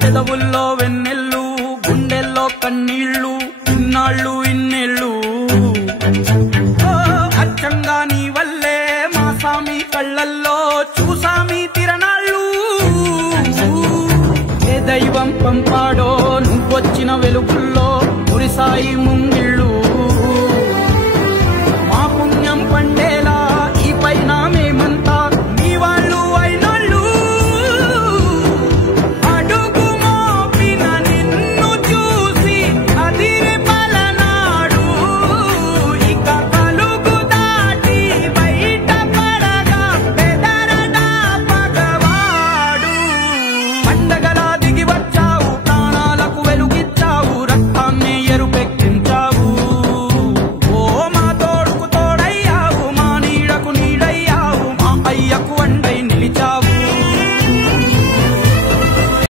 పెదవుల్లో వెన్నెల్లు గుండెల్లో కన్నీళ్ళు ఇన్నాళ్ళు ఇన్నేళ్ళు అచ్చంగా నీ వల్లే మా సామి కళ్ళల్లో చూసామి తిరణాళ్ళు ఏ దైవం పంపాడో నువ్వొచ్చిన వెలుగుల్లో మురిసాయి ముంగిళ్ళు